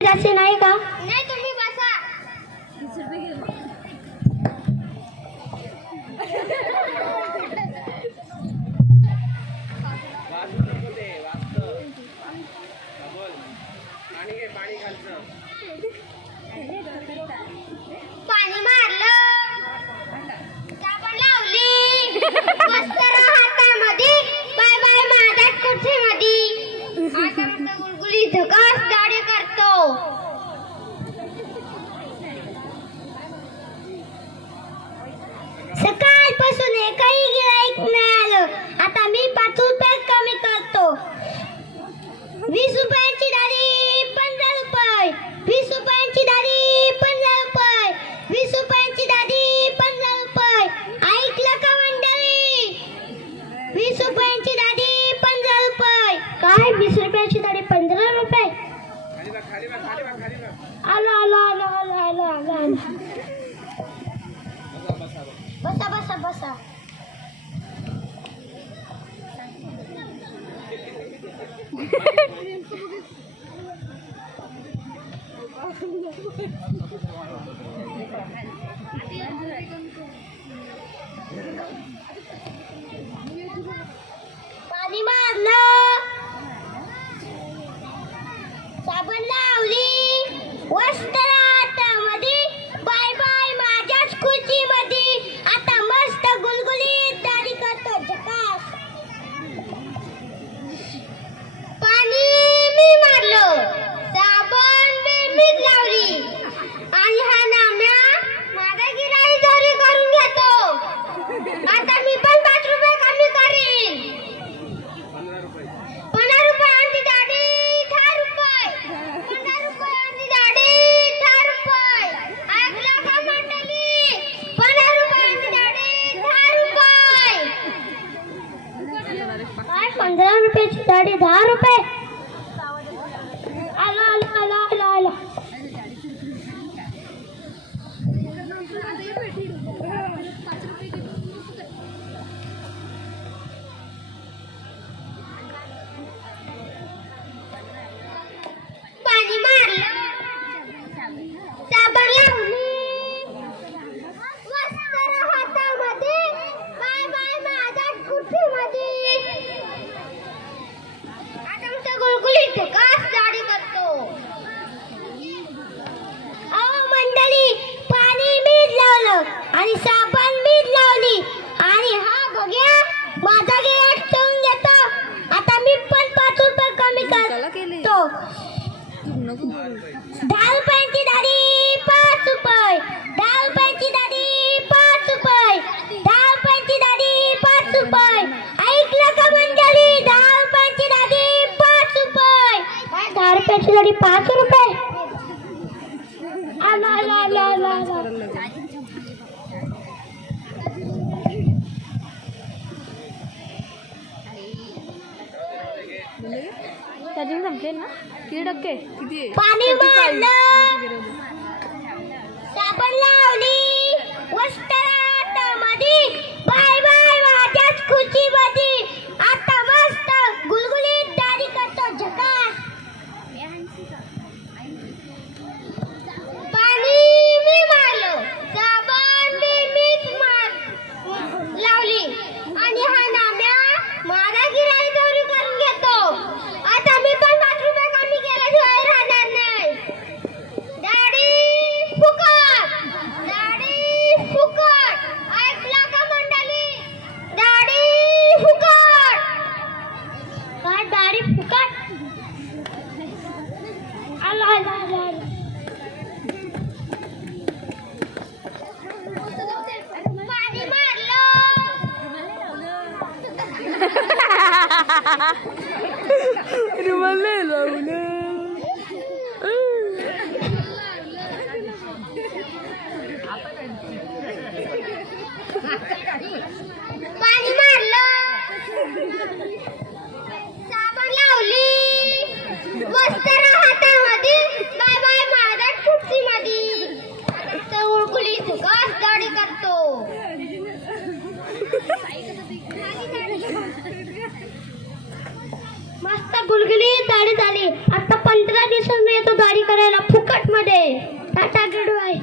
असे नाही का? नाही, तुम्ही बसा. पाणी मारलं, साबण लावली, वस्त्र हातामध्ये, बाय बाय माझ्या कुठेमध्ये. आता मस्त गुलगुली झकास दाढी करतो. सकाळपासून एकही गिऱ्हाईक नाही आलं. आता मी 5 रुपये कमी करतो. 20 रुपयांची दाढी 15 रुपये. 20 रुपयांची दाढी 15 रुपये. 20 रुपयांची दाढी 15 रुपये. ऐकलं का मंडळी? 20 रुपयांची दाढी 15 रुपये. काय 20 रुपयाची दाढी 15 रुपये? आलो आलो आलो आलो आलो आलो आलो. बसा बसा बसा. पाणी मारलं, साबण लावली, वस्त्र हातामध्ये, बाय बाय माझ्याच खुर्चीमध्ये. आता मस्त गुलगुलीत दाढी करतो झकास. पाणी मी मारलं, साबण मीच लावली, आणि हा नाम्या माझा गिऱ्हाईक चोरी करून घेतो. आता मी पण 5 रुपये कमी करीन. 15 रुपयांची दाढी 10 रुपये. 15 रुपयांची दाढी 10 रुपये. ऐकलं का मंडळी? 15 रुपयांची दाढी 10 रुपये. काय 15 रुपयाची दाढी 10 रुपये? आलो आलो आलो आलो आलो. पाणी मारलं, साबण लावली, वस्त्र हातामध्ये, बाय बाय माझ्या कुठीमध्ये. आता मस्त गुलगुलीत झकास दाढी करतो. अहो मंडळी, पाणी मीच लावलं आणि साबण मीच लावली, आणि हा बघ्या माझा गिऱ्हाईक ठेवून घेतो. आता मी पण 5 रुपये कमी करतो. 10 रुपयांची दाढी 5 रुपये. 10 रुपयांची दाढी 5 रुपये. 10 रुपयांची दाढी 5 रुपये. ऐकलं का मंडळी? 10 रुपयांची दाढी 5 रुपये. काय 10 रुपयाची दाढी 5 रुपये? आलो आलो आलो आलो आलो. चार्जिंग संपले ना? किती टक्के? किती? पाणी मारलं, साबण लावली, वस्त्र हातामध्ये, बाय बाय माझ्याच खुर्चीमध्ये. आता मस्त गुलगुलीत दाढी करतो झकास. पाणी मी मारलं, साबण मीच लावली, आणि हा नाम्या माझा गिऱ्हाईक चोरी करून घेतो. आता मी पण 5 रुपये कमी केल्याशिवाय राहणार नाही. दाढी फुकट, दाढी फुकट. ऐकला का मंडळी? दाढी फुकट. काय दाढी फुकट? आलो आलो आलो आलो. पाणी मारलं, रुमाल नाही लावलं. पाणी मारलं, साबण लावली, वस्त्र हातामध्ये, बाय बाय माझ्या खुर्चीमध्ये. गुलगुली झकास दाढी करतो. फुकट मध्ये टाटा गडू आहे